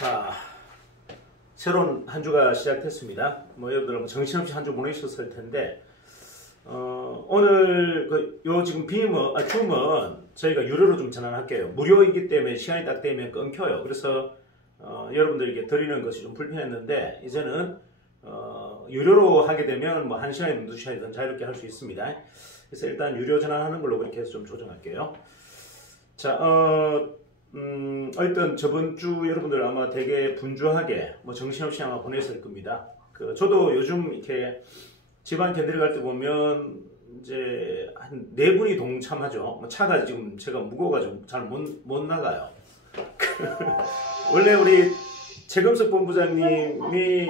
자, 새로운 한 주가 시작됐습니다. 여러분들 정신없이 한 주 보내셨을 텐데, 오늘 지금 줌은 저희가 유료로 좀 전환할게요. 무료이기 때문에 시간이 딱 되면 끊겨요. 그래서 여러분들에게 드리는 것이 좀 불편했는데, 이제는 유료로 하게 되면 1시간이든 2시간이든 자유롭게 할 수 있습니다. 그래서 일단 유료 전환하는 걸로 그렇게 해서 좀 조정할게요. 자, 일단 저번 주 여러분들 아마 되게 분주하게 정신없이 아마 보냈을 겁니다. 저도 요즘 이렇게 집안 견디러 때 보면 이제 한 4분이 동참하죠. 차가 지금 제가 무거워가지고 잘 못 나가요. 원래 우리 최금석 본부장님이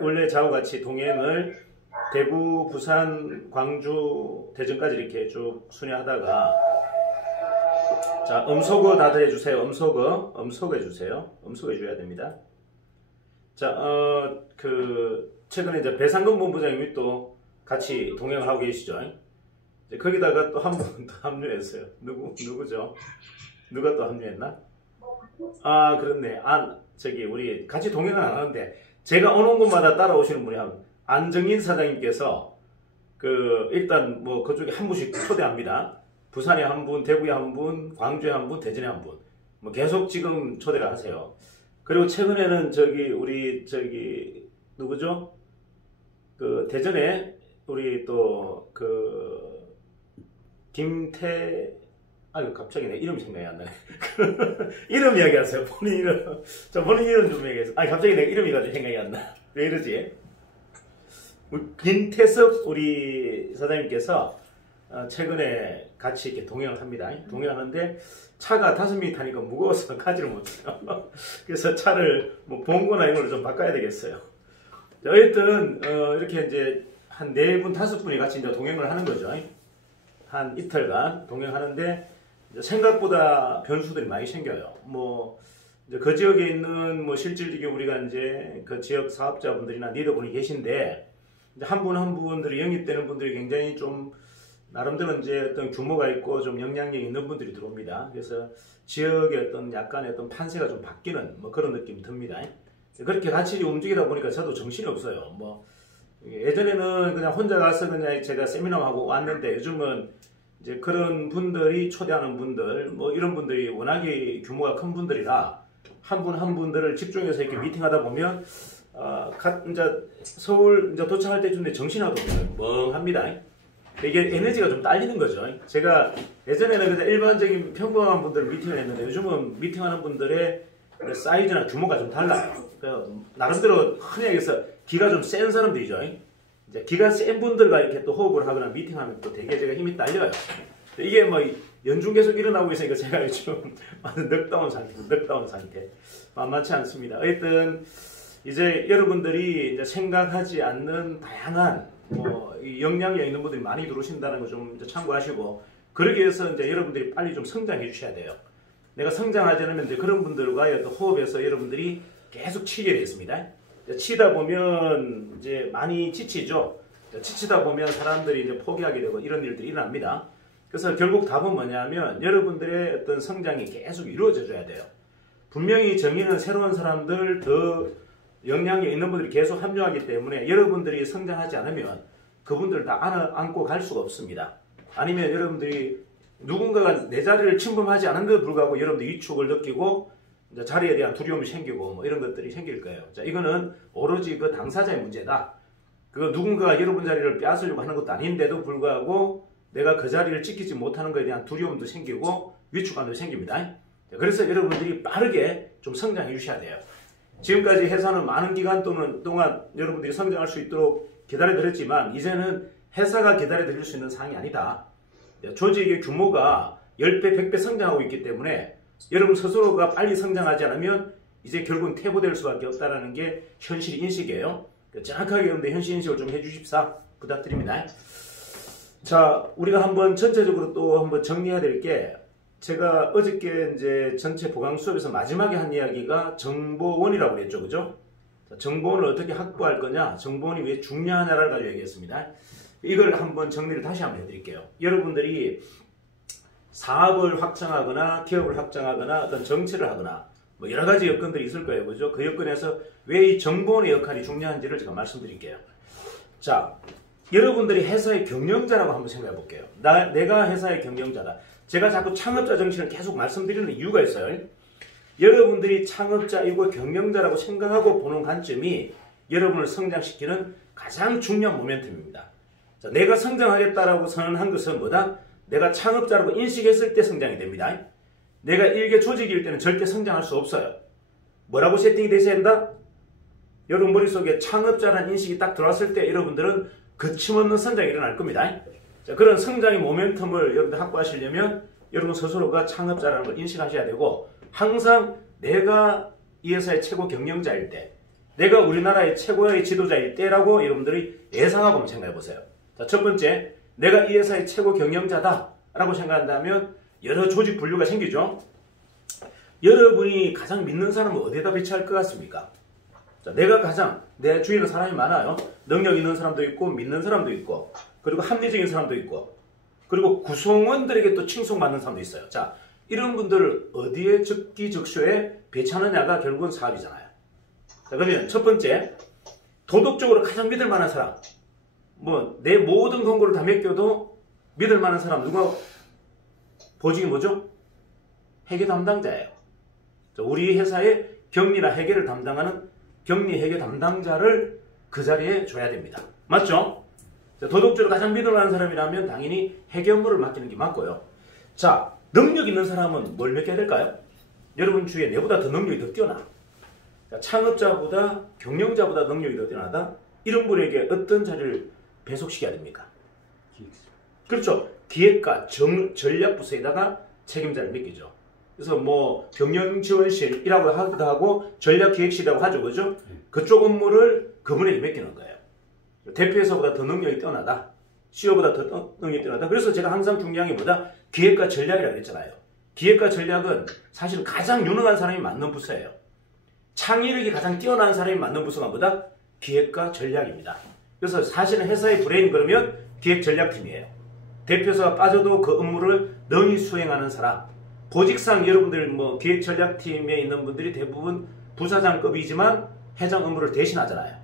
원래 저하고 같이 동행을 대구, 부산, 광주, 대전까지 이렇게 쭉 순회하다가, 자, 음소거 다들 해주세요. 음소거 해주세요. 음소거 해줘야 됩니다. 자, 최근에 이제 배상금 본부장님이 또 같이 동행을 하고 계시죠. 이제 거기다가 또 한 분 더 합류했어요. 누구죠? 누가 또 합류했나? 아, 그렇네. 우리 같이 동행은 안 하는데, 제가 오는 곳마다 따라오시는 분이 안정인 사장님께서, 일단 그쪽에 한 분씩 초대합니다. 부산에 한 분, 대구에 한 분, 광주에 한 분, 대전에 한 분. 계속 지금 초대를 하세요. 그리고 최근에는 우리 누구죠? 대전에 우리 또 갑자기 내 이름 생각이 안 나네. 이름 이야기하세요. 본인 이름. 본인 이름 좀 얘기해서. 갑자기 내 이름이 가지고 생각이 안 나. 왜 이러지? 김태석 우리 사장님께서 최근에 같이 이렇게 동행을 합니다. 동행하는데 차가 5명이 타니까 무거워서 가지를 못해요. 그래서 차를 봉고나 이런 걸로 좀 바꿔야 되겠어요. 어쨌든 이렇게 이제 한 4분, 5분이 같이 이제 동행을 하는 거죠. 한 이틀간 동행하는데 생각보다 변수들이 많이 생겨요. 이제 그 지역에 있는 실질적인 우리가 이제 그 지역 사업자분들이나 리더분이 계신데, 이제 한 분 한 분들이 영입되는 분들이 굉장히 좀 나름대로 이제 어떤 규모가 있고 좀 영향력이 있는 분들이 들어옵니다. 그래서 지역의 약간의 판세가 좀 바뀌는 그런 느낌이 듭니다. 그렇게 같이 움직이다 보니까 저도 정신이 없어요. 예전에는 그냥 혼자 가서 그냥 제가 세미나하고 왔는데, 요즘은 이제 그런 분들이 초대하는 분들, 이런 분들이 워낙에 규모가 큰 분들이라 한 분 한 분들을 집중해서 이렇게 미팅하다 보면 이제 서울 이제 도착할 때쯤에 정신이 하나도 없어요. 멍합니다. 이게 에너지가 좀 딸리는 거죠. 제가 예전에는 그냥 일반적인 평범한 분들 미팅을 했는데, 요즘은 미팅하는 분들의 사이즈나 규모가 좀 달라요. 나름대로 흔히 얘기해서 기가 좀 센 사람들이죠. 이제 기가 센 분들과 이렇게 또 호흡을 하거나 미팅하면 또 되게 제가 힘이 딸려요. 이게 연중 계속 일어나고 있으니까 제가 요즘 완전 넉다운 상태. 만만치 않습니다. 어쨌든 이제 여러분들이 이제 생각하지 않는 다양한 역량이 있는 분들이 많이 들어오신다는 거 좀 참고하시고, 그러기 위해서 이제 여러분들이 빨리 좀 성장해 주셔야 돼요. 내가 성장하지 않으면 이제 그런 분들과의 호흡에서 여러분들이 계속 치게 되겠습니다. 치다 보면 이제 많이 지치죠. 지치다 보면 사람들이 이제 포기하게 되고 이런 일들이 일어납니다. 그래서 결국 답은 뭐냐면, 여러분들의 어떤 성장이 계속 이루어져 줘야 돼요. 분명히 정의는 새로운 사람들, 더 역량이 있는 분들이 계속 합류하기 때문에 여러분들이 성장하지 않으면 그분들 다 안고 갈 수가 없습니다. 아니면 여러분들이 누군가가 내 자리를 침범하지 않은데도 불구하고 여러분들 위축을 느끼고 이제 자리에 대한 두려움이 생기고 이런 것들이 생길 거예요. 자, 이거는 오로지 그 당사자의 문제다. 누군가가 여러분 자리를 빼앗으려고 하는 것도 아닌데도 불구하고 내가 그 자리를 지키지 못하는 것에 대한 두려움도 생기고 위축감도 생깁니다. 자, 그래서 여러분들이 빠르게 좀 성장해 주셔야 돼요. 지금까지 회사는 많은 기간 동안 여러분들이 성장할 수 있도록 기다려드렸지만, 이제는 회사가 기다려드릴 수 있는 상황이 아니다. 조직의 규모가 10배, 100배 성장하고 있기 때문에 여러분 스스로가 빨리 성장하지 않으면 이제 결국은 퇴보될 수밖에 없다는 게 현실 인식이에요. 정확하게 여러분들 현실 인식을 좀 해주십사 부탁드립니다. 자, 우리가 한번 전체적으로 또 한번 정리해야 될 게, 제가 어저께 이제 전체 보강 수업에서 마지막에 한 이야기가 정보원이라고 그랬죠. 그죠? 자, 정보원을 어떻게 확보할 거냐, 정보원이 왜 중요하냐를 가지고 얘기했습니다. 이걸 한번 정리를 다시 한번 해드릴게요. 여러분들이 사업을 확장하거나 기업을 확장하거나 어떤 정치를 하거나 뭐 여러 가지 여건들이 있을 거예요. 그죠? 그 여건에서 왜 이 정보원의 역할이 중요한지를 제가 말씀드릴게요. 자, 여러분들이 회사의 경영자라고 한번 생각해 볼게요. 내가 회사의 경영자다. 제가 자꾸 창업자 정신을 계속 말씀드리는 이유가 있어요. 여러분들이 창업자이고 경영자라고 생각하고 보는 관점이 여러분을 성장시키는 가장 중요한 모멘텀입니다. 자, 내가 성장하겠다라고 선언한 것은 뭐다? 내가 창업자라고 인식했을 때 성장이 됩니다. 내가 일개 조직일 때는 절대 성장할 수 없어요. 뭐라고 세팅이 되셔야 한다? 여러분 머릿속에 창업자라는 인식이 딱 들어왔을 때 여러분들은 거침없는 성장이 일어날 겁니다. 자, 그런 성장의 모멘텀을 여러분들 확보하시려면 여러분 스스로가 창업자라는 걸 인식하셔야 되고, 항상 내가 이 회사의 최고 경영자일 때, 내가 우리나라의 최고의 지도자일 때라고 여러분들이 예상하고 한번 생각해 보세요. 자, 첫 번째, 내가 이 회사의 최고 경영자다라고 생각한다면 여러 조직 분류가 생기죠. 여러분이 가장 믿는 사람은 어디에다 배치할 것 같습니까? 자, 내 주위에는 사람이 많아요. 능력 있는 사람도 있고, 믿는 사람도 있고, 그리고 합리적인 사람도 있고, 그리고 구성원들에게 또 칭송받는 사람도 있어요. 자, 이런 분들을 어디에 적기적소에 배치하느냐가 결국은 사업이잖아요. 자, 그러면 첫 번째, 도덕적으로 가장 믿을 만한 사람. 뭐, 내 모든 권고를 다 맡겨도 믿을 만한 사람, 누가 보직이 뭐죠? 회계 담당자예요. 자, 우리 회사의 격리나 회계를 담당하는 격리 회계 담당자를 그 자리에 줘야 됩니다. 맞죠? 자, 도덕적으로 가장 믿을 만한 사람이라면 당연히 회계 업무를 맡기는 게 맞고요. 자, 능력 있는 사람은 뭘 맡겨야 될까요? 여러분 주위에 내보다 더 능력이 더 뛰어나. 자, 창업자보다 경영자보다 능력이 더 뛰어나다? 이런 분에게 어떤 자리를 배속시켜야 됩니까? 그렇죠. 기획과 전략부서에다가 책임자를 맡기죠. 그래서 뭐 경영지원실이라고 하기도 하고 전략기획실이라고 하죠. 그죠? 그쪽 업무를 그분에게 맡기는 거예요. 대표에서보다 더 능력이 뛰어나다. CEO보다 더 능력이 뛰어나다. 그래서 제가 항상 중요한 게 뭐다? 기획과 전략이라고 했잖아요. 기획과 전략은 사실 가장 유능한 사람이 맡는 부서예요. 창의력이 가장 뛰어난 사람이 맡는 부서가 뭐다? 기획과 전략입니다. 그래서 사실은 회사의 브레인 그러면 기획전략팀이에요. 대표가 빠져도 그 업무를 능히 수행하는 사람. 보직상 여러분들 뭐 기획전략팀에 있는 분들이 대부분 부사장급이지만 회장 업무를 대신하잖아요.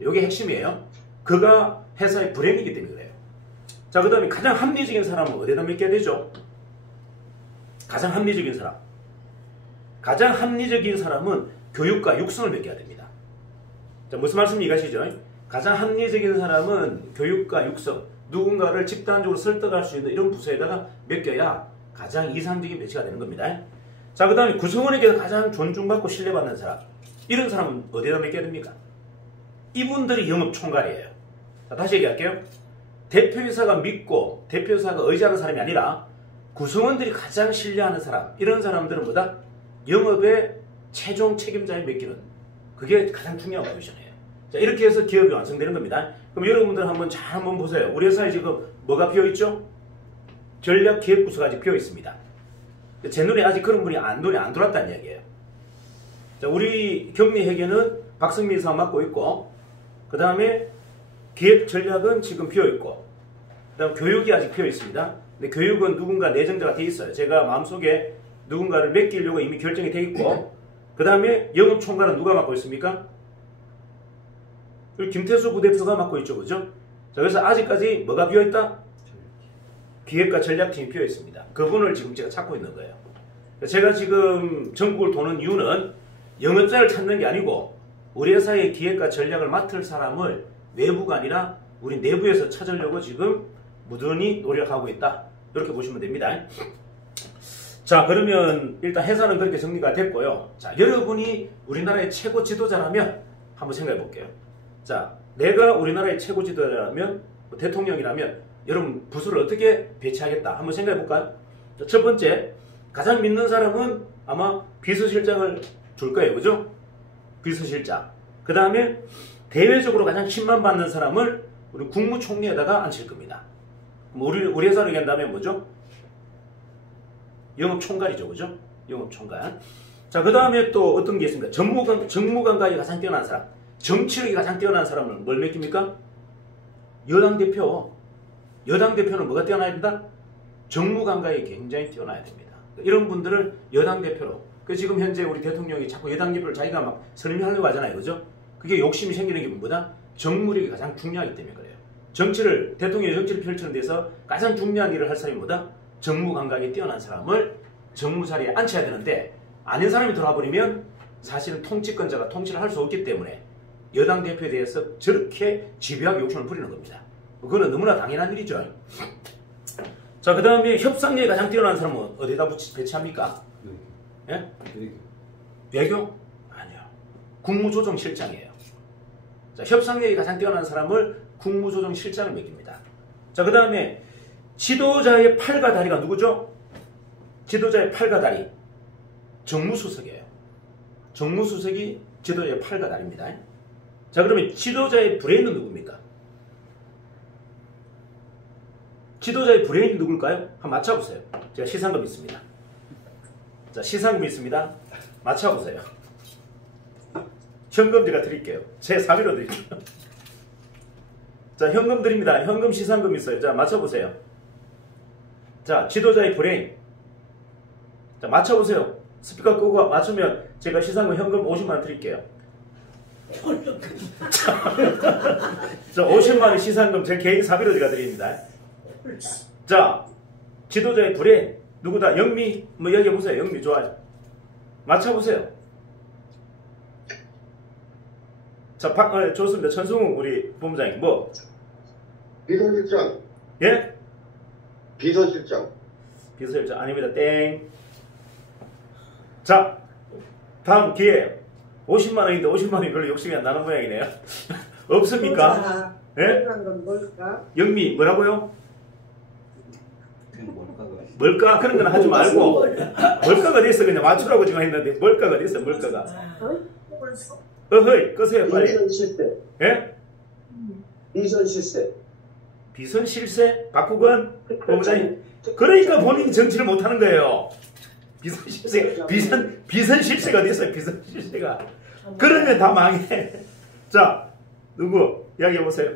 이게 핵심이에요. 그가 회사의 브레인이기 때문에 그래요. 자, 그 다음에 가장 합리적인 사람은 어디다 맡겨야 되죠? 가장 합리적인 사람. 가장 합리적인 사람은 교육과 육성을 맡겨야 됩니다. 자, 무슨 말씀 이해가시죠? 가장 합리적인 사람은 교육과 육성, 누군가를 집단적으로 설득할 수 있는 이런 부서에다가 맡겨야 가장 이상적인 배치가 되는 겁니다. 자, 그 다음에 구성원에게서 가장 존중받고 신뢰받는 사람. 이런 사람은 어디에다 맡겨야 됩니까? 이분들이 영업총괄이에요. 자, 다시 얘기할게요. 대표이사가 믿고 대표이사가 의지하는 사람이 아니라 구성원들이 가장 신뢰하는 사람. 이런 사람들은 뭐다? 영업의 최종 책임자에 맡기는. 그게 가장 중요한 포지션이에요. 자, 이렇게 해서 기업이 완성되는 겁니다. 그럼 여러분들 한번 보세요. 우리 회사에 지금 뭐가 비어있죠? 전략기획부서가 아직 비어있습니다. 제 눈에 아직 그런 분이 눈에 안 들어왔다는 이야기예요. 자, 우리 격리회계는 박승민 이사가 맡고 있고, 그 다음에 기획전략은 지금 비어있고, 그 다음 교육이 아직 비어있습니다. 근데 교육은 누군가 내정자가 돼 있어요. 제가 마음속에 누군가를 맡기려고 이미 결정이 돼 있고, 그 다음에 영업총괄은 누가 맡고 있습니까? 김태수 부대표가 맡고 있죠. 그죠? 자, 그래서 아직까지 뭐가 비어있다? 기획과 전략팀이 비어있습니다. 그분을 지금 제가 찾고 있는 거예요. 제가 지금 전국을 도는 이유는 영업자를 찾는 게 아니고 우리 회사의 기획과 전략을 맡을 사람을 외부가 아니라 우리 내부에서 찾으려고 지금 무던히 노력하고 있다. 이렇게 보시면 됩니다. 자, 그러면 일단 회사는 그렇게 정리가 됐고요. 자, 여러분이 우리나라의 최고 지도자라면 한번 생각해 볼게요. 자, 내가 우리나라의 최고 지도자라면, 대통령이라면 여러분 부서를 어떻게 배치하겠다 한번 생각해 볼까요? 자, 첫 번째, 가장 믿는 사람은 아마 비서실장을 줄 거예요. 그죠? 비서실장. 그 다음에 대외적으로 가장 신만 받는 사람을 우리 국무총리에다가 앉힐 겁니다. 우리 회사로 얘기한다면 뭐죠? 영업총괄이죠. 그죠? 영업총괄. 자, 그 다음에 또 어떤 게 있습니까? 정무감각이 가장 뛰어난 사람. 정치력이 가장 뛰어난 사람은 뭘 맡깁니까? 여당 대표. 여당 대표는 뭐가 뛰어나야 된다? 정무감각이 굉장히 뛰어나야 됩니다. 이런 분들을 여당 대표로 그 지금 현재 우리 대통령이 자꾸 여당 리더를 자기가 막 설명하려고 하잖아요. 그죠? 그게 욕심이 생기는 게 뭐보다 정무력이 가장 중요하기 때문에 그래요. 대통령의 정치를 펼치는 데서 가장 중요한 일을 할 사람이 뭐다? 정무 감각이 뛰어난 사람을 정무 자리에 앉혀야 되는데 아닌 사람이 들어와버리면 사실은 통치권자가 통치를 할 수 없기 때문에 여당 대표에 대해서 저렇게 집요하게 욕심을 부리는 겁니다. 그거는 너무나 당연한 일이죠. 자, 그 다음에 협상력이 가장 뛰어난 사람은 어디다 배치합니까? 예? 외교? 아니요. 국무조정실장이에요. 자, 협상력이 가장 뛰어난 사람을 국무조정실장을 맡깁니다. 자, 그 다음에 지도자의 팔과 다리가 누구죠? 지도자의 팔과 다리. 정무수석이에요. 정무수석이 지도자의 팔과 다리입니다. 자, 그러면 지도자의 브레인은 누굽니까? 지도자의 브레인이 누굴까요? 한번 맞춰보세요. 제가 시상금 있습니다. 자, 시상금 있습니다. 맞춰보세요. 현금 제가 드릴게요. 제 사비로 드릴게요. 자, 현금 드립니다. 현금 시상금 있어요. 자, 맞춰보세요. 자, 지도자의 브레인. 자, 맞춰보세요. 스피커 끄고 맞추면 제가 시상금 현금 50만원 드릴게요. 자, 50만원 시상금 제 개인 사비로 제가 드립니다. 자, 지도자의 브레인. 누구다? 영미? 뭐 얘기해보세요. 영미 좋아요. 맞춰보세요. 자, 좋습니다. 천승욱 우리 본부장님. 뭐? 비서실장. 예? 비서실장. 비서실장 아닙니다. 땡. 자, 다음 기회. 50만원인데 50만원이 별로 욕심이 안 나는 모양이네요. 없습니까? 예? 영미 뭐라고요? 뭘까? 그런 건 하지 말고 뭘까가 어디 있어? 그냥 맞추라고 지금 했는데 뭘까가 어디 있어? 뭘까가? 어허이 끄세요 빨리. 비선 실세. 예? 비선 실세. 비선 실세? 박국원 본부장님. 그러니까 본인이 정치를 못하는 거예요. 비선 실세, 비선 실세가 어디 있어요? 비선 실세가. 그러면 다 망해. 자, 누구 이야기해 보세요.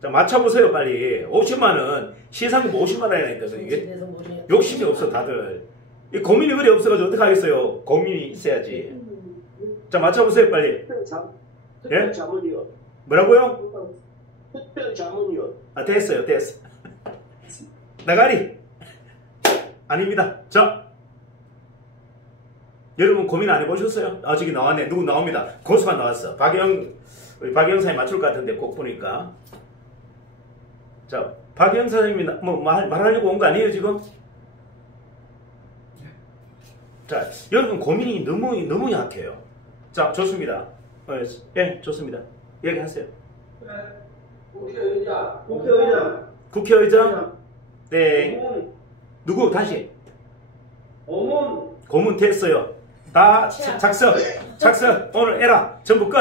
자, 맞춰보세요 빨리. 50만원 시상금 50만원이니까 이게 욕심이 없어 다들. 이 고민이 그리 없어가지고 어떡하겠어요. 고민이 있어야지. 자, 맞춰보세요 빨리. 예? 자문위원. 뭐라고요? 특별자문위원. 아, 됐어요. 나가리. 아닙니다. 자, 여러분 고민 안 해보셨어요? 아, 저기 나왔네. 누구 나옵니다. 고수가 나왔어. 우리 박영 사장님 맞출 것 같은데 꼭 보니까. 자, 박영 사장님이 뭐 말하려고 온 거 아니에요 지금? 자, 여러분 고민이 너무 약해요. 자, 좋습니다. 예, 좋습니다. 얘기하세요. 국회의장. 네. 누구 다시? 고문 됐어요. 다 작성. 오늘 에라 전부 끝.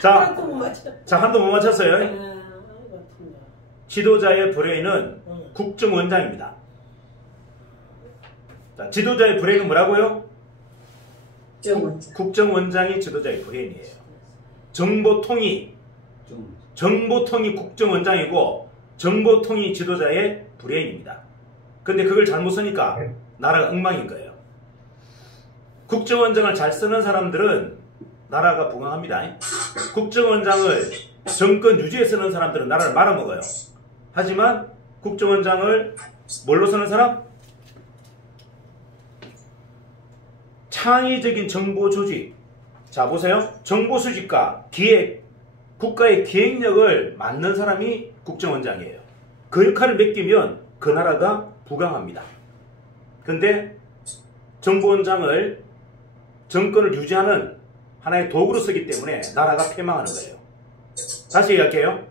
자, 한도 못 맞췄어요. 지도자의 브레인은 국정원장입니다. 자, 지도자의 브레인은 뭐라고요? 국정원장이 지도자의 브레인이에요. 정보통이 국정원장이고 정보통이 지도자의 브레인입니다. 근데 그걸 잘못 쓰니까 나라가 엉망인 거예요. 국정원장을 잘 쓰는 사람들은 나라가 부강합니다. 국정원장을 정권 유지에 쓰는 사람들은 나라를 말아먹어요. 하지만 국정원장을 뭘로 쓰는 사람? 창의적인 정보 조직. 자, 보세요. 정보 수집과 기획, 국가의 기획력을 맡는 사람이 국정원장이에요. 그 역할을 맡기면 그 나라가 부강합니다. 근데 정보원장을 정권을 유지하는 하나의 도구로 쓰기 때문에 나라가 패망하는 거예요. 다시 얘기할게요.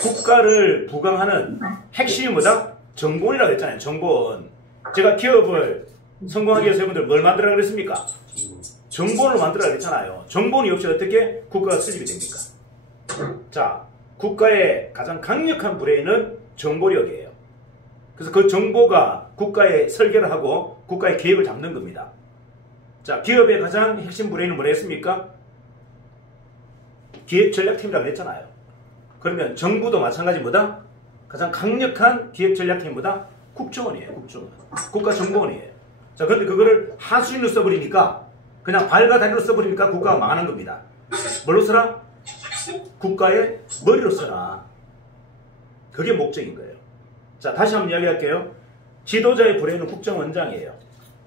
국가를 부강하는 핵심이 뭐다? 정보원이라고 했잖아요. 정보원. 제가 기업을 성공하기 위해서 여러분들 뭘 만들어라 그랬습니까? 정보원을 만들어라 그랬잖아요. 정보원이 없이 어떻게 국가가 수립이 됩니까? 자, 국가의 가장 강력한 브레인은 정보력이에요. 그래서 그 정보가 국가의 설계를 하고 국가의 계획을 잡는 겁니다. 자, 기업의 가장 핵심 브레인은 뭐라 했습니까? 기획전략팀이라고 했잖아요. 그러면 정부도 마찬가지 뭐다? 가장 강력한 기획전략팀보다 국정원이에요. 국정원. 국가정보원이에요. 자, 근데 그거를 하수인으로 써버리니까, 그냥 발과 다리로 써버리니까 국가가 망하는 겁니다. 뭘로 써라? 국가의 머리로 써라. 그게 목적인 거예요. 자, 다시 한번 이야기할게요. 지도자의 불행은 국정원장이에요.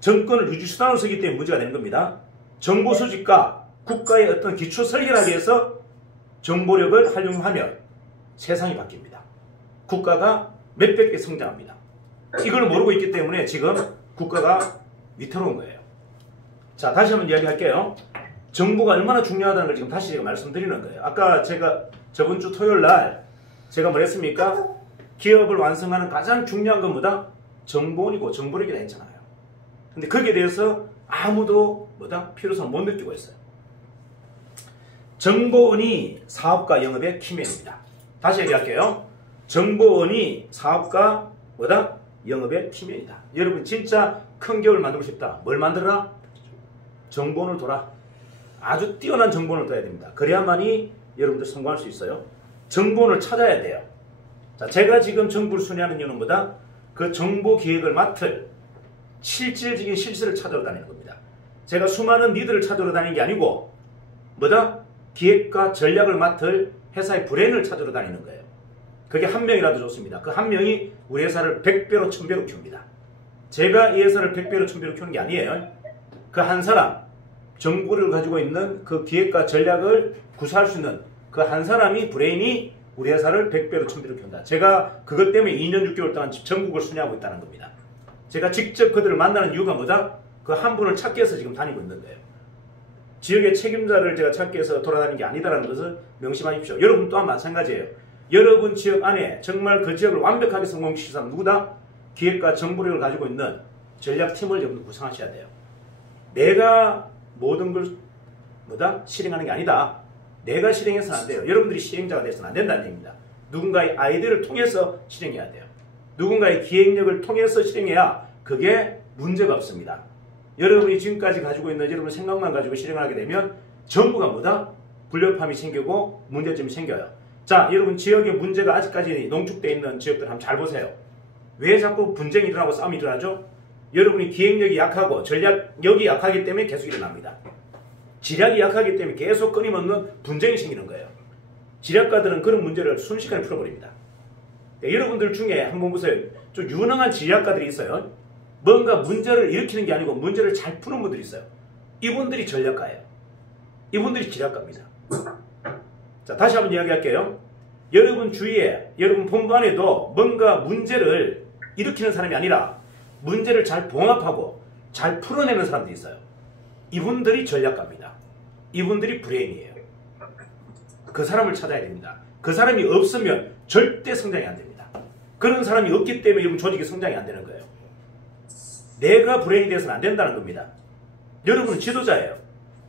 정권을 유지수단으로 쓰기 때문에 문제가 되는 겁니다. 정보 수집과 국가의 어떤 기초 설계를 하기 위해서 정보력을 활용하면 세상이 바뀝니다. 국가가 몇백 배 성장합니다. 이걸 모르고 있기 때문에 지금 국가가 위태로운 거예요. 자, 다시 한번 이야기할게요. 정보가 얼마나 중요하다는 걸 지금 다시 제가 말씀드리는 거예요. 아까 제가 저번 주 토요일 날 제가 뭐 했습니까? 기업을 완성하는 가장 중요한 건 뭐다? 정보원이고 정보력이다 했잖아요. 근데 거기에 대해서 아무도 뭐다? 필요성을 못 느끼고 있어요. 정보원이 사업과 영업의 키맨입니다. 다시 얘기할게요. 정보원이 사업과 뭐다? 영업의 키맨이다. 여러분 진짜 큰 기업을 만들고 싶다. 뭘 만들어라? 정보원을 둬라. 아주 뛰어난 정보원을 둬야 됩니다. 그래야만이 여러분들 성공할 수 있어요. 정보원을 찾아야 돼요. 자, 제가 지금 정부를 순회하는 이유는 뭐다? 그 정보 기획을 맡을 실질적인 실세를 찾으러 다니는 겁니다. 제가 수많은 리더를 찾으러 다니는 게 아니고 뭐다? 기획과 전략을 맡을 회사의 브레인을 찾으러 다니는 거예요. 그게 한 명이라도 좋습니다. 그 한 명이 우리 회사를 100배로 1000배로 키웁니다. 제가 이 회사를 100배로 1000배로 키우는 게 아니에요. 그 한 사람, 정보를 가지고 있는 그 기획과 전략을 구사할 수 있는 그 한 사람이 브레인이 우리 회사를 100배로 1000배로 키운다. 제가 그것 때문에 2년 6개월 동안 전국을 순회하고 있다는 겁니다. 제가 직접 그들을 만나는 이유가 뭐다? 그 한 분을 찾기 위해서 지금 다니고 있는 거예요. 지역의 책임자를 제가 찾기 위해서 돌아다니는 게 아니다라는 것을 명심하십시오. 여러분 또한 마찬가지예요. 여러분 지역 안에 정말 그 지역을 완벽하게 성공시키는 사람 누구다? 기획과 정보력을 가지고 있는 전략팀을 여러분 구성하셔야 돼요. 내가 모든 걸 뭐다? 실행하는 게 아니다. 내가 실행해서는 안 돼요. 여러분들이 시행자가 돼서는 안 된다는 얘기입니다. 누군가의 아이디어를 통해서 실행해야 돼요. 누군가의 기획력을 통해서 실행해야 그게 문제가 없습니다. 여러분이 지금까지 가지고 있는 여러분 생각만 가지고 실행을 하게 되면 전부가 뭐다? 불협화음이 생기고 문제점이 생겨요. 자, 여러분 지역에 문제가 아직까지 농축되어 있는 지역들 한번 잘 보세요. 왜 자꾸 분쟁이 일어나고 싸움이 일어나죠? 여러분이 기획력이 약하고 전략력이 약하기 때문에 계속 일어납니다. 지략이 약하기 때문에 계속 끊임없는 분쟁이 생기는 거예요. 지략가들은 그런 문제를 순식간에 풀어버립니다. 여러분들 중에 한번 보세요. 좀 유능한 지략가들이 있어요. 뭔가 문제를 일으키는 게 아니고 문제를 잘 푸는 분들이 있어요. 이분들이 전략가예요. 이분들이 지략가입니다. 자, 다시 한번 이야기할게요. 여러분 주위에, 여러분 본부 안에도 뭔가 문제를 일으키는 사람이 아니라 문제를 잘 봉합하고 잘 풀어내는 사람들이 있어요. 이분들이 전략가입니다. 이분들이 브레인이에요. 그 사람을 찾아야 됩니다. 그 사람이 없으면 절대 성장이 안 됩니다. 그런 사람이 없기 때문에 여러분 조직이 성장이 안 되는 거예요. 내가 브레인이 돼서는 안 된다는 겁니다. 여러분은 지도자예요.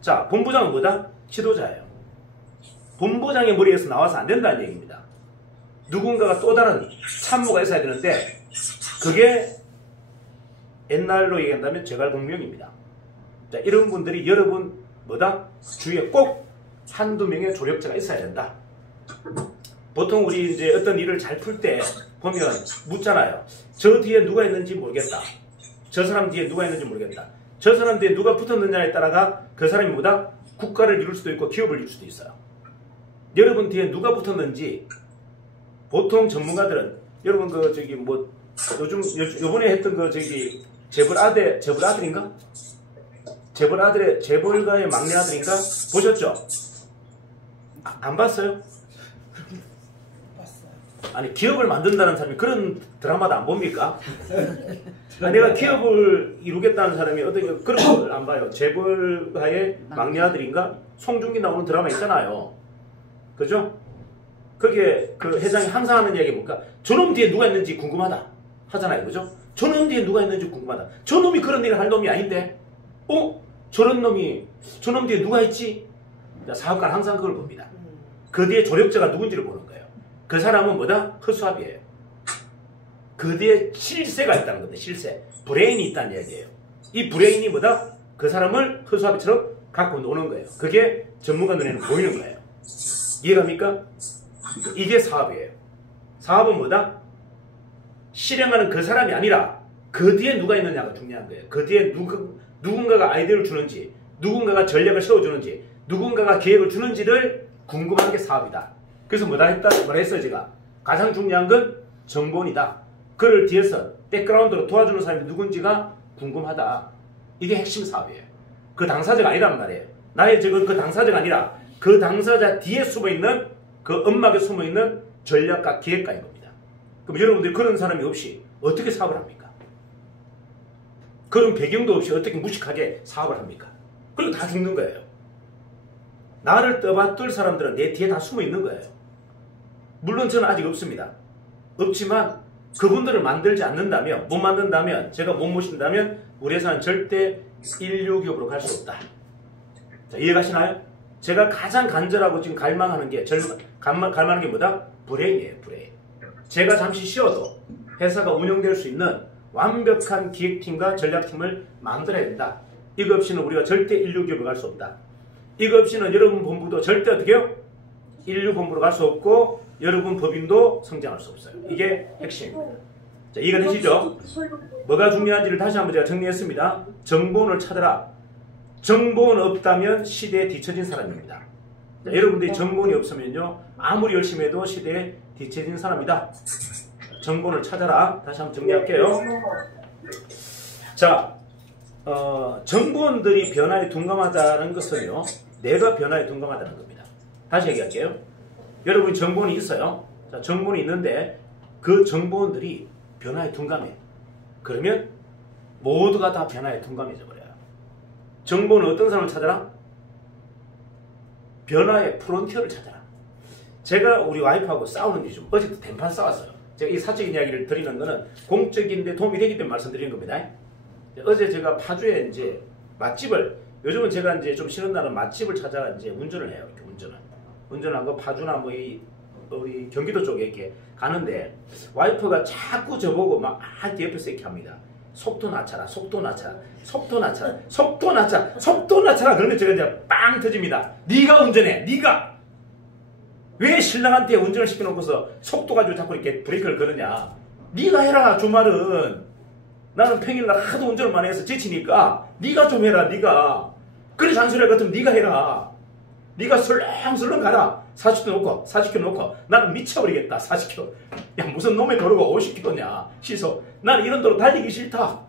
자, 본부장은 뭐다? 지도자예요. 본부장의 머리에서 나와서 안 된다는 얘기입니다. 누군가가 또 다른 참모가 있어야 되는데 그게 옛날로 얘기한다면 제갈공명입니다. 자, 이런 분들이 여러분 뭐다? 주위에 꼭 한두 명의 조력자가 있어야 된다. 보통 우리 이제 어떤 일을 잘 풀 때 보면 묻잖아요. 저 뒤에 누가 있는지 모르겠다. 저 사람 뒤에 누가 있는지 모르겠다. 저 사람 뒤에 누가 붙었느냐에 따라가 그 사람이 뭐다? 국가를 이룰 수도 있고 기업을 이룰 수도 있어요. 여러분 뒤에 누가 붙었는지 보통 전문가들은 여러분 그 저기 뭐 요즘 요번에 했던 그 저기 재벌아들인가? 재벌가의 막내 아들인가? 보셨죠? 안 봤어요? 아니 기업을 만든다는 사람이 그런 드라마도 안 봅니까? 아니, 내가 기업을 이루겠다는 사람이 어떻게 그런 걸 안 봐요? 재벌가의 막내 아들인가? 송중기 나오는 드라마 있잖아요. 그죠? 그게 그 회장이 항상 하는 이야기 뭘까? 저놈 뒤에 누가 있는지 궁금하다 하잖아요. 그죠? 저놈 뒤에 누가 있는지 궁금하다. 저놈이 그런 일을 할 놈이 아닌데 저런 놈이 저놈 뒤에 누가 있지? 사업가는 항상 그걸 봅니다. 그 뒤에 조력자가 누군지를 보는 거예요. 그 사람은 뭐다? 허수아비예요. 그 뒤에 실세가 있다는 겁니다. 실세. 브레인이 있다는 얘기예요. 이 브레인이 뭐다? 그 사람을 허수아비처럼 갖고 노는 거예요. 그게 전문가 눈에는 보이는 거예요. 이해갑니까? 이게 사업이에요. 사업은 뭐다? 실행하는 그 사람이 아니라 그 뒤에 누가 있느냐가 중요한 거예요. 그 뒤에 누군가가 아이디어를 주는지, 누군가가 전략을 세워주는지, 누군가가 계획을 주는지를 궁금한 게 사업이다. 그래서 뭐라 했어요, 제가? 가장 중요한 건 정보원이다. 그를 뒤에서 백그라운드로 도와주는 사람이 누군지가 궁금하다. 이게 핵심 사업이에요. 그 당사자가 아니란 말이에요. 나의 적은 그 당사자가 아니라 그 당사자 뒤에 숨어있는, 그 엄막에 숨어있는 전략가, 기획가인 겁니다. 그럼 여러분들이 그런 사람이 없이 어떻게 사업을 합니까? 그런 배경도 없이 어떻게 무식하게 사업을 합니까? 그리고 다 죽는 거예요. 나를 떠받들 사람들은 내 뒤에 다 숨어 있는 거예요. 물론 저는 아직 없습니다. 없지만 그분들을 만들지 않는다면, 못 만든다면, 제가 못 모신다면 우리 회사는 절대 인류기업으로 갈 수 없다. 자, 이해가시나요? 제가 가장 간절하고 지금 갈망하는 게, 갈망하는 게 뭐다? 브레인이에요, 브레인. 제가 잠시 쉬어도 회사가 운영될 수 있는 완벽한 기획팀과 전략팀을 만들어야 된다. 이거 없이는 우리가 절대 인류기업으로 갈 수 없다. 이거 없이는 여러분 본부도 절대 어떻게 해요? 인류본부로 갈 수 없고 여러분 법인도 성장할 수 없어요. 이게 핵심입니다. 자, 이해가 되시죠? 뭐가 중요한지를 다시 한번 제가 정리했습니다. 정보원을 찾아라. 정보원 없다면 시대에 뒤처진 사람입니다. 자, 여러분들이 정보원이 없으면요, 아무리 열심히 해도 시대에 뒤처진 사람이다. 정보원을 찾아라. 다시 한번 정리할게요. 자, 정보원들이 변화에 둔감하다는 것은요, 내가 변화에 둔감하다는 겁니다. 다시 얘기할게요. 여러분이 정보원이 있어요. 자, 정보원이 있는데 그 정보원들이 변화에 둔감해. 그러면 모두가 다 변화에 둔감해져 버려요. 정보원은 어떤 사람을 찾아라? 변화의 프론티어를 찾아라. 제가 우리 와이프하고 싸우는 게 좀, 어제도 대판 싸웠어요. 제가 이 사적인 이야기를 드리는 거는 공적인데 도움이 되기 때문에 말씀드리는 겁니다. 어제 제가 파주에 이제 맛집을, 요즘은 제가 이제 좀 쉬는 날은 맛집을 찾아가 이제 운전을 해요. 이렇게 운전하고 파주나 뭐 우리 경기도 쪽에 이렇게 가는데, 와이프가 자꾸 저보고 막 옆에서 이렇게 합니다. 속도 낮춰라, 속도 낮춰라, 속도 낮춰라, 속도 낮춰라, 속도 낮춰라. 그러면 제가 이제 빵 터집니다. 네가 운전해, 네가. 왜 신랑한테 운전을 시켜놓고서 속도 가지고 자꾸 이렇게 브레이크를 거느냐. 네가 해라, 주말은. 나는 평일날 하도 운전을 많이 해서 지치니까 네가 좀 해라, 네가. 그래 잔소리 할 것 같으면 네가 해라. 네가 설렁설렁 가라. 40km 놓고 40km 놓고. 나는 미쳐버리겠다. 40km. 야, 무슨 놈의 도로가 50km냐 시속. 나는 이런 도로 달리기 싫다.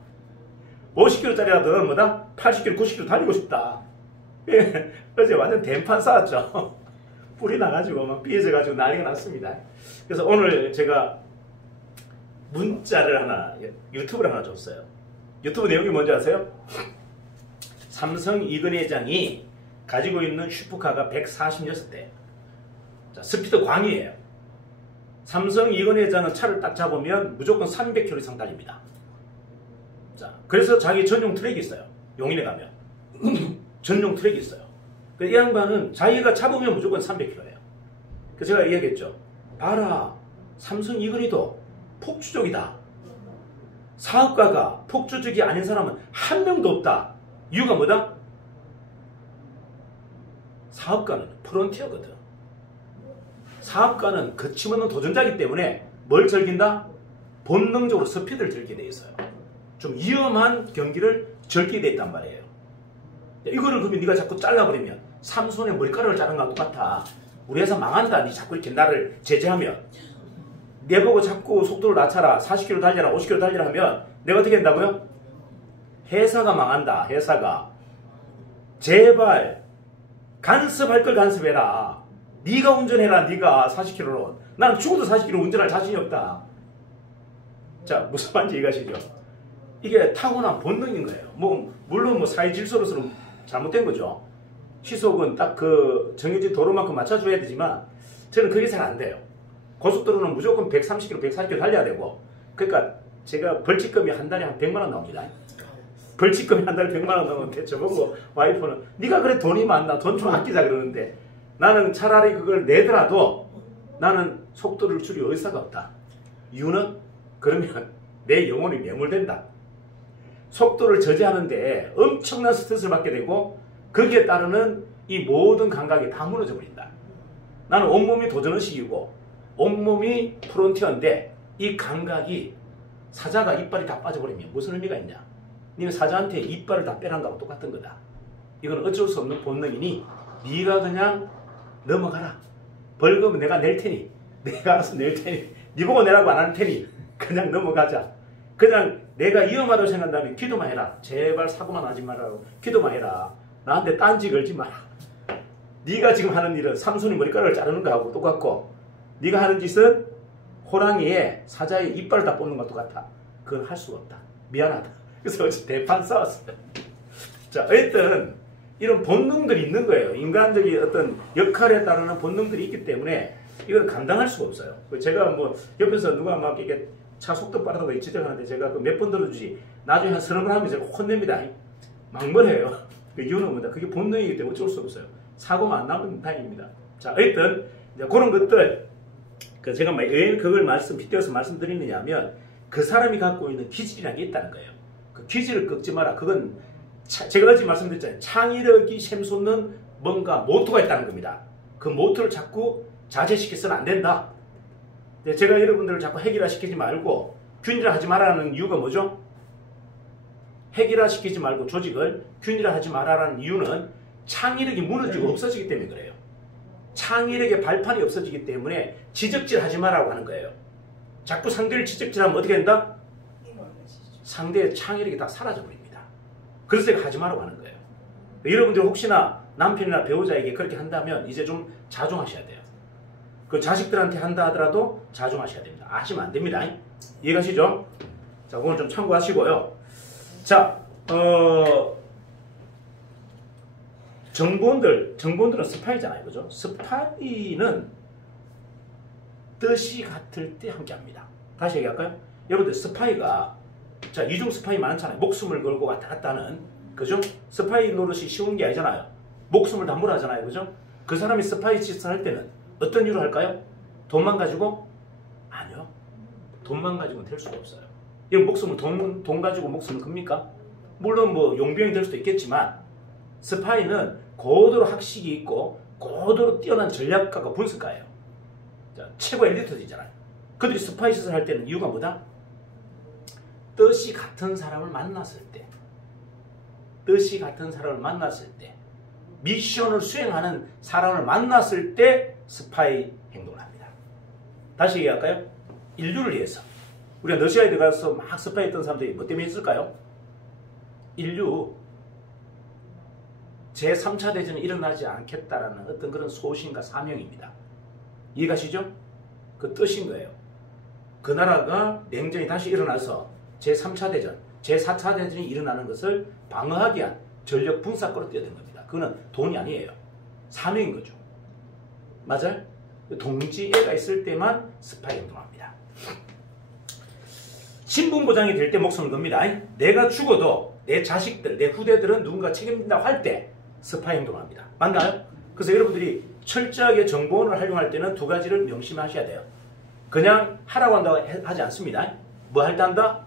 50km짜리라도 너는 뭐다? 80km 90km 달리고 싶다. 예, 어제 완전 대판 쌓았죠. 불이 나가지고 막 삐져가지고 난리가 났습니다. 그래서 오늘 제가 문자를 하나, 유튜브를 하나 줬어요. 유튜브 내용이 뭔지 아세요? 삼성 이건희 회장이 가지고 있는 슈퍼카가 146대. 자, 스피드 광이에요. 삼성 이건희 회장은 차를 딱 잡으면 무조건 300km 이상 달립니다. 자, 그래서 자기 전용 트랙이 있어요. 용인에 가면. 전용 트랙이 있어요. 이 양반은 자기가 잡으면 무조건 300km예요. 그래서 제가 얘기했죠. 봐라, 삼성 이건희도 폭주족이다. 사업가가 폭주족이 아닌 사람은 한 명도 없다. 이유가 뭐다? 사업가는 프론티어거든. 사업가는 거침없는 도전자이기 때문에 뭘 즐긴다? 본능적으로 스피드를 즐기게 돼 있어요. 좀 위험한 경기를 즐기게 돼 있단 말이에요. 이거를 그러면 네가 자꾸 잘라버리면 삼손의 머리카락을 자른 거랑 똑같아. 우리 회사 망한다. 네 자꾸 이렇게 나를 제재하면, 내보고 자꾸 속도를 낮춰라, 40km 달려라, 50km 달려라 하면 내가 어떻게 한다고요? 회사가 망한다. 회사가. 제발 간섭할 걸 간섭해라. 네가 운전해라. 네가 40km로. 난 죽어도 40km 운전할 자신이 없다. 자, 무슨 말인지 이해가시죠? 이게 타고난 본능인 거예요. 물론 사회 질서로서는 잘못된 거죠. 시속은 딱 그 정해진 도로만큼 맞춰줘야 되지만 저는 그게 잘 안 돼요. 고속도로는 무조건 130km, 140km 달려야 되고, 그러니까 제가 벌칙금이 한 달에 한 100만 원 나옵니다. 벌칙금이 한 달에 100만 원 나오는데 저보고 와이프는 네가 그래 돈이 많나, 돈 좀 아끼자 그러는데, 나는 차라리 그걸 내더라도 나는 속도를 줄일 의사가 없다. 이유는 그러면 내 영혼이 매몰된다. 속도를 저지하는데 엄청난 스트레스를 받게 되고 거기에 따르는 이 모든 감각이 다 무너져 버린다. 나는 온몸이 도전의식이고 온몸이 프론티어인데 이 감각이 사자가 이빨이 다 빠져버리면 무슨 의미가 있냐? 네가 사자한테 이빨을 다 빼란 거하고 똑같은 거다. 이건 어쩔 수 없는 본능이니 네가 그냥 넘어가라. 벌금은 내가 낼 테니, 내가 알아서 낼 테니, 네 보고 내라고 안 할 테니 그냥 넘어가자. 그냥 내가 위험하다고 생각한다면 기도만 해라. 제발 사고만 하지 말라고 기도만 해라. 나한테 딴지 걸지 마라. 네가 지금 하는 일은 삼손이 머리카락을 자르는 거하고 똑같고, 네가 하는 짓은 호랑이의 사자의 이빨을 다 뽑는 것도 같아. 그건 할 수가 없다. 미안하다. 그래서 어제 대판 싸웠어요. 자, 어쨌든 이런 본능들이 있는 거예요. 인간적인 어떤 역할에 따르는 본능들이 있기 때문에 이걸 감당할 수가 없어요. 제가 뭐 옆에서 누가 막 이렇게 차 속도 빠르다고 지적하는데 제가 그 몇 번 들어주지 나중에 한 서너 번 하면 제가 혼냅니다. 막말해요. 그 이유는 뭐냐? 그게 본능이기 때문에 어쩔 수 없어요. 사고만 안 나면 다행입니다. 자, 어쨌든 이제 그런 것들 제가 왜 그걸 빗대어서 말씀드리느냐 하면 그 사람이 갖고 있는 기질이라는 게 있다는 거예요. 그 기질을 꺾지 마라. 그건 제가 어제 말씀드렸잖아요. 창의력이 샘솟는 뭔가 모토가 있다는 겁니다. 그 모토를 자꾸 자제시켜서는 안 된다. 제가 여러분들을 자꾸 핵일화시키지 말고 균일화하지 말라는 이유가 뭐죠? 핵일화시키지 말고 조직을 균일화하지 말라는 이유는 창의력이 무너지고 없어지기 때문에 그래요. 창의력의 발판이 없어지기 때문에 지적질하지 말라고 하는 거예요. 자꾸 상대를 지적질하면 어떻게 된다? 상대의 창의력이 다 사라져버립니다. 그래서 제가 하지 말라고 하는 거예요. 여러분들 혹시나 남편이나 배우자에게 그렇게 한다면 이제 좀 자중하셔야 돼요. 그 자식들한테 한다 하더라도 자중하셔야 됩니다. 아시면 안 됩니다. 이해가시죠? 자, 그건 좀 참고하시고요. 자, 정보원들은 스파이잖아요. 그죠? 스파이는 뜻이 같을 때 함께 합니다. 다시 얘기할까요? 여러분들 스파이가, 자, 이중 스파이 많잖아요. 목숨을 걸고 왔다 갔다 하는, 그죠? 스파이 노릇이 쉬운 게 아니잖아요. 목숨을 담보로 하잖아요. 그죠? 그 사람이 스파이 짓을 할 때는 어떤 이유로 할까요? 돈만 가지고? 아니요. 돈만 가지고는 될 수가 없어요. 이거 목숨을 돈 가지고 목숨을 겁니까? 물론 뭐 용병이 될 수도 있겠지만 스파이는 고도로 학식이 있고 고도로 뛰어난 전략가가 분석가예요. 자, 최고 엘리트들이잖아요. 그들이 스파이 짓을 할 때는 이유가 뭐다? 뜻이 같은 사람을 만났을 때, 뜻이 같은 사람을 만났을 때, 미션을 수행하는 사람을 만났을 때 스파이 행동을 합니다. 다시 얘기할까요? 인류를 위해서. 우리가 러시아에 들어가서 막 스파이 했던 사람들이 뭐 때문에 했을까요? 인류 제3차 대전이 일어나지 않겠다라는 어떤 그런 소신과 사명입니다. 이해가시죠? 그 뜻인 거예요. 그 나라가 냉전이 다시 일어나서 제3차 대전, 제4차 대전이 일어나는 것을 방어하기 위한 전력 분사구로 뛰어든 겁니다. 그거는 돈이 아니에요. 사명인 거죠. 맞아요? 동지애가 있을 때만 스파이 행동합니다. 신분보장이 될 때 목숨을 겁니다. 내가 죽어도 내 자식들, 내 후대들은 누군가 책임진다고 할 때 스파이 행동합니다. 맞나요? 그래서 여러분들이 철저하게 정보원을 활용할 때는 두 가지를 명심하셔야 돼요. 그냥 하라고 한다고 하지 않습니다. 뭐 할 때 한다?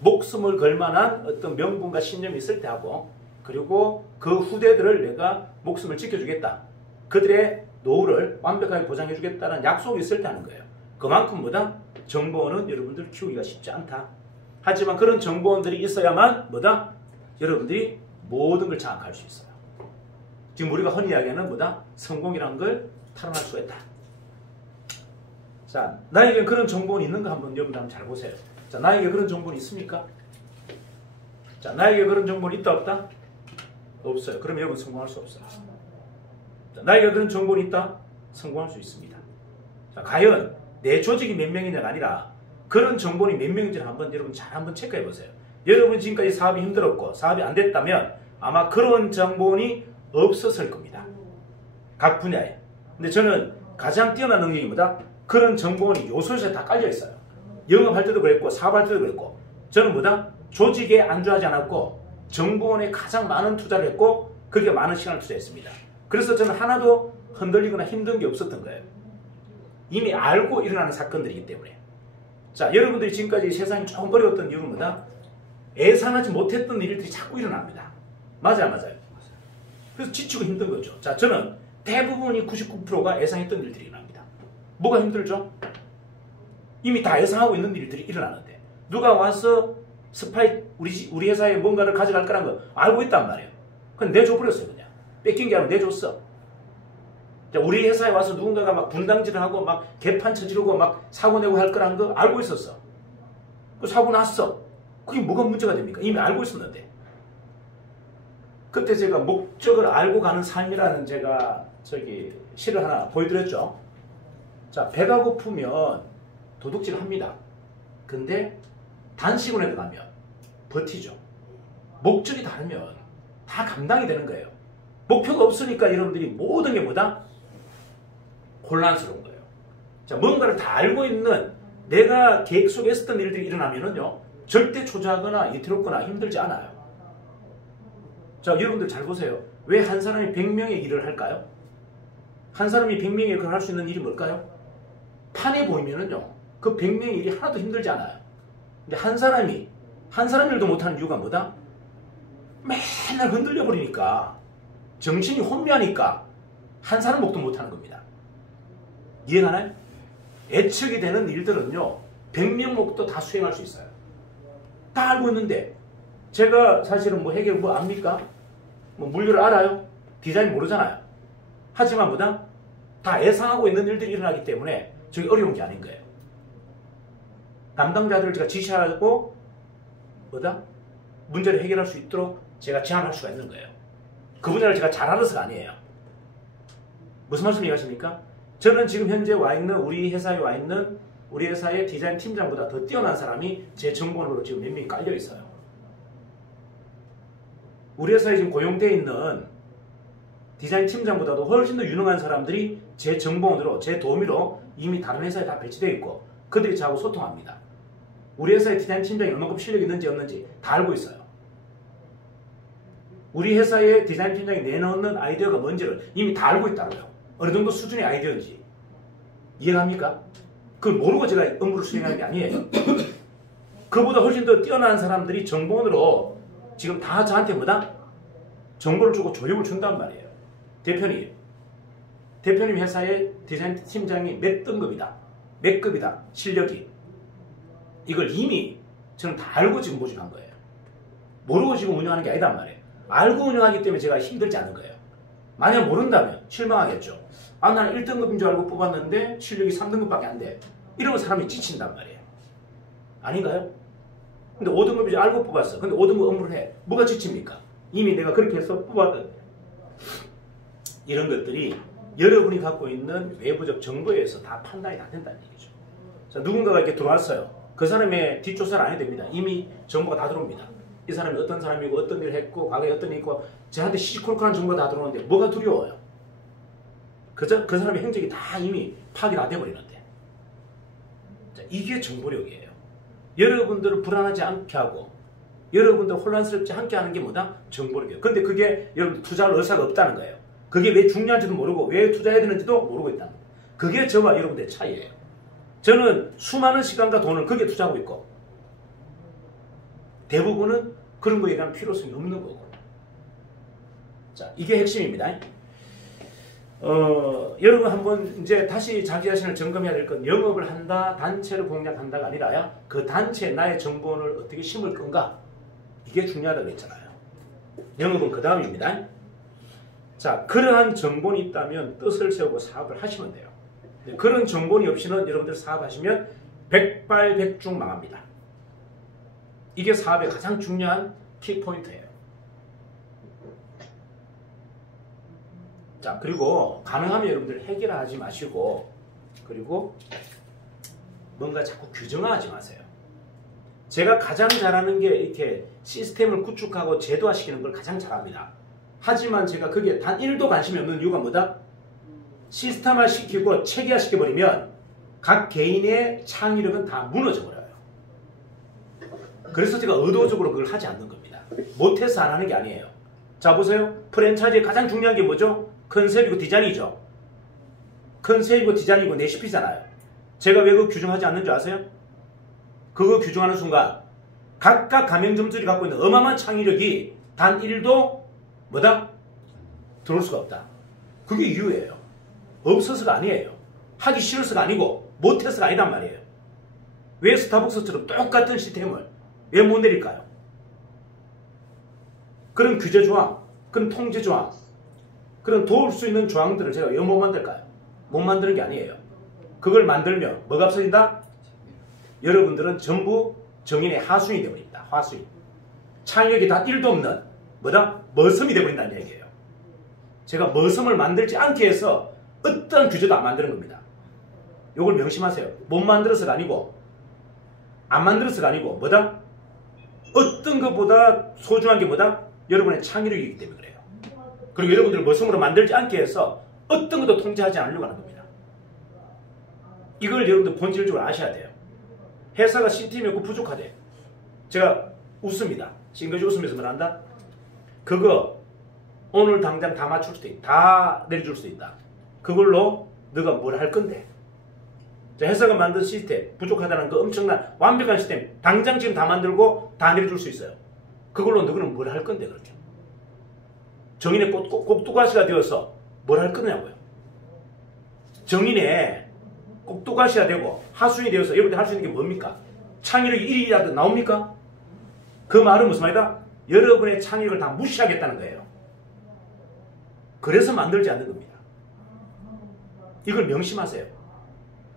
목숨을 걸 만한 어떤 명분과 신념이 있을 때 하고, 그리고 그 후대들을 내가 목숨을 지켜주겠다. 그들의 노후를 완벽하게 보장해주겠다는 약속이 있을 때 하는 거예요. 그만큼 뭐다? 정보원은 여러분들 키우기가 쉽지 않다. 하지만 그런 정보원들이 있어야만 뭐다? 여러분들이 모든 걸 장악할 수 있어요. 지금 우리가 흔히 이야기하는 뭐다? 성공이라는 걸 탈환할 수가 있다. 자, 나에게 그런 정보원이 있는가 한번 여러분들 한번 잘 보세요. 자, 나에게 그런 정보는 있습니까? 자, 나에게 그런 정보는 있다 없다? 없어요. 그럼 여러분 성공할 수 없어요. 자, 나에게 그런 정보는 있다? 성공할 수 있습니다. 자, 과연 내 조직이 몇 명이냐가 아니라 그런 정보는 몇 명인지를 한번 여러분 잘 한번 체크해 보세요. 여러분 지금까지 사업이 힘들었고 사업이 안 됐다면 아마 그런 정보원이 없었을 겁니다. 각 분야에. 근데 저는 가장 뛰어난 능력이 뭐다? 그런 정보원이 요소에서 다 깔려 있어요. 영업할 때도 그랬고 사업할 때도 그랬고 저는 뭐다? 조직에 안주하지 않았고 정보원에 가장 많은 투자를 했고 그렇게 많은 시간을 투자했습니다. 그래서 저는 하나도 흔들리거나 힘든 게 없었던 거예요. 이미 알고 일어나는 사건들이기 때문에. 자, 여러분들이 지금까지 세상이 조금 어려웠던 이유는 뭐다? 예상하지 못했던 일들이 자꾸 일어납니다. 맞아요. 그래서 지치고 힘든 거죠. 자, 저는 대부분이 99%가 예상했던 일들이 일어납니다. 뭐가 힘들죠? 이미 다 예상하고 있는 일들이 일어나는데 누가 와서 스파이 우리 회사에 뭔가를 가져갈 거란 거 알고 있단 말이에요. 그냥 내줘버렸어요. 그냥 뺏긴 게 아니라 내줬어. 자, 우리 회사에 와서 누군가가 막 분당질을 하고 막 개판 쳐지르고 막 사고 내고 할 거란 거 알고 있었어. 그 사고 났어. 그게 뭐가 문제가 됩니까? 이미 알고 있었는데. 그때 제가 목적을 알고 가는 삶이라는 제가 시를 하나 보여드렸죠. 자, 배가 고프면 도둑질 합니다. 근데 단시간에 가면 버티죠. 목적이 다르면 다 감당이 되는 거예요. 목표가 없으니까 여러분들이 모든 게 뭐다? 혼란스러운 거예요. 자, 뭔가를 다 알고 있는 내가 계획 속에 했었던 일들이 일어나면은요, 절대 초조하거나 이태롭거나 힘들지 않아요. 자, 여러분들 잘 보세요. 왜 한 사람이 100명의 일을 할까요? 한 사람이 100명의 일을 할 수 있는 일이 뭘까요? 판에 보이면은요, 그 100명의 일이 하나도 힘들지 않아요. 근데 한 사람 일도 못하는 이유가 뭐다? 맨날 흔들려 버리니까, 정신이 혼미하니까 한 사람 목도 못하는 겁니다. 이해가나요? 애척이 되는 일들은요, 100명 목도 다 수행할 수 있어요. 다 알고 있는데, 제가 사실은 뭐 해결 뭐 압니까? 뭐 물류를 알아요? 디자인 모르잖아요. 하지만 뭐다? 다 예상하고 있는 일들이 일어나기 때문에 저게 어려운 게 아닌 거예요. 담당자들을 제가 지시하고 뭐다? 문제를 해결할 수 있도록 제가 제안할 수가 있는 거예요. 그 분야를 제가 잘 알아서가 아니에요. 무슨 말씀 이해하십니까? 저는 지금 현재 와 있는 우리 회사에 와 있는 우리 회사의 디자인 팀장보다 더 뛰어난 사람이 제 정보원으로 지금 몇 명이 깔려 있어요. 우리 회사에 지금 고용되어 있는 디자인 팀장보다도 훨씬 더 유능한 사람들이 제 정보원으로, 제 도우미로 이미 다른 회사에 다 배치되어 있고 그들이 저하고 소통합니다. 우리 회사의 디자인 팀장이 얼마큼 실력이 있는지 없는지 다 알고 있어요. 우리 회사의 디자인 팀장이 내놓는 아이디어가 뭔지를 이미 다 알고 있다고요. 어느 정도 수준의 아이디어인지. 이해갑니까? 그걸 모르고 제가 업무를 수행하는 게 아니에요. 그보다 훨씬 더 뛰어난 사람들이 정보원으로 지금 다 저한테 뭐다? 정보를 주고 조력을 준단 말이에요. 대표님 회사의 디자인 팀장이 몇 등급이다. 몇 급이다. 실력이. 이걸 이미 저는 다 알고 지금 모집한 거예요. 모르고 지금 운영하는 게 아니단 말이에요. 알고 운영하기 때문에 제가 힘들지 않은 거예요. 만약 모른다면 실망하겠죠. 아, 나는 1등급인 줄 알고 뽑았는데 실력이 3등급밖에 안 돼. 이러면 사람이 지친단 말이에요. 아닌가요? 근데 5등급이지 알고 뽑았어. 근데 5등급 업무를 해. 뭐가 지칩니까? 이미 내가 그렇게 해서 뽑았던 이런 것들이 여러분이 갖고 있는 외부적 정보에 의해서 다 판단이 다 된다는 얘기죠. 자, 누군가가 이렇게 들어왔어요. 그 사람의 뒷조사를 안 해도 됩니다. 이미 정보가 다 들어옵니다. 이 사람이 어떤 사람이고 어떤 일을 했고 과거에 어떤 일이 있고 저한테 시시콜콜한 정보가 다 들어오는데 뭐가 두려워요? 그 사람의 행적이 다 이미 파악이 다 돼버리는데. 자, 이게 정보력이에요. 여러분들을 불안하지 않게 하고 여러분들 혼란스럽지 않게 하는 게 뭐다? 정보력이에요. 근데 그게 여러분 투자할 의사가 없다는 거예요. 그게 왜 중요한지도 모르고 왜 투자해야 되는지도 모르고 있다는 거예요. 그게 저와 여러분들의 차이예요. 저는 수많은 시간과 돈을 거기에 투자하고 있고 대부분은 그런 거에 대한 필요성이 없는 거고. 자, 이게 핵심입니다. 여러분 한번 이제 다시 자기 자신을 점검해야 될 건 영업을 한다, 단체를 공략한다가 아니라야 그 단체에 나의 정보를 어떻게 심을 건가? 이게 중요하다고 했잖아요. 영업은 그 다음입니다. 자, 그러한 정보는 있다면 뜻을 세우고 사업을 하시면 돼요. 그런 정보는 없이는 여러분들 사업하시면 백발백중 망합니다. 이게 사업의 가장 중요한 키포인트예요. 자, 그리고 가능하면 여러분들 해결하지 마시고 그리고 뭔가 자꾸 규정화하지 마세요. 제가 가장 잘하는 게 이렇게 시스템을 구축하고 제도화시키는 걸 가장 잘합니다. 하지만 제가 그게 단 1도 관심이 없는 이유가 뭐다? 시스템화 시키고 체계화 시켜버리면 각 개인의 창의력은 다 무너져 버려요. 그래서 제가 의도적으로 그걸 하지 않는 겁니다. 못해서 안 하는 게 아니에요. 자, 보세요. 프랜차이즈의 가장 중요한 게 뭐죠? 컨셉이고 디자인이죠. 컨셉이고 디자인이고 레시피잖아요. 제가 왜 그거 규정하지 않는 줄 아세요? 그거 규정하는 순간 각각 가맹점들이 갖고 있는 어마어마한 창의력이 단 1도 뭐다? 들어올 수가 없다. 그게 이유예요. 없어서가 아니에요. 하기 싫어서가 아니고 못해서가 아니란 말이에요. 왜 스타벅스처럼 똑같은 시스템을 왜 못 내릴까요? 그런 규제 조항, 그런 통제 조항, 그런 도울 수 있는 조항들을 제가 왜 못 만들까요? 못 만드는 게 아니에요. 그걸 만들면 뭐가 없어진다? 여러분들은 전부 정인의 하수인이 되어버립니다. 하수인. 창의력이 다 1도 없는 뭐다? 머슴이 되어버린다는 얘기예요. 제가 머슴을 만들지 않게 해서 어떠한 규제도 안 만드는 겁니다. 요걸 명심하세요. 못 만들어서가 아니고 안 만들어서가 아니고 뭐다? 어떤 것보다 소중한 게 뭐다? 여러분의 창의력이기 때문에 그래요. 그리고 여러분들을 머슴으로 만들지 않게 해서 어떤 것도 통제하지 않으려고 하는 겁니다. 이걸 여러분들 본질적으로 아셔야 돼요. 회사가 시스템이 없고 부족하대. 제가 웃습니다. 싱거지 웃으면서 말한다. 그거 오늘 당장 다 맞출 수도 있다. 다 내려줄 수 있다. 그걸로 너가 뭘 할 건데. 회사가 만든 시스템 부족하다는 그 엄청난 완벽한 시스템 당장 지금 다 만들고 다 내려줄 수 있어요. 그걸로 너희는 뭘 할 건데 그렇게. 정인의 꼭두가시가 되어서 뭘 할 거냐고요. 정인의 꼭두가시가 되고 하수인이 되어서 여러분들 할 수 있는 게 뭡니까? 창의력이 1이라도 나옵니까? 그 말은 무슨 말이다? 여러분의 창의력을 다 무시하겠다는 거예요. 그래서 만들지 않는 겁니다. 이걸 명심하세요.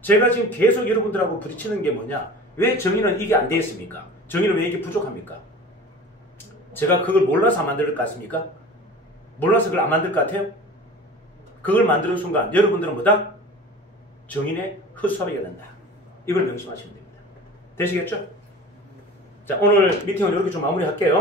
제가 지금 계속 여러분들하고 부딪히는 게 뭐냐? 왜 정의는 이게 안 되겠습니까? 정의는 왜 이게 부족합니까? 제가 그걸 몰라서 안 만들 것 같습니까? 몰라서 그걸 안 만들 것 같아요? 그걸 만드는 순간 여러분들은 뭐다? 정인의 흡수하게 된다. 이걸 명심하시면 됩니다. 되시겠죠? 자, 오늘 미팅은 이렇게 좀 마무리할게요.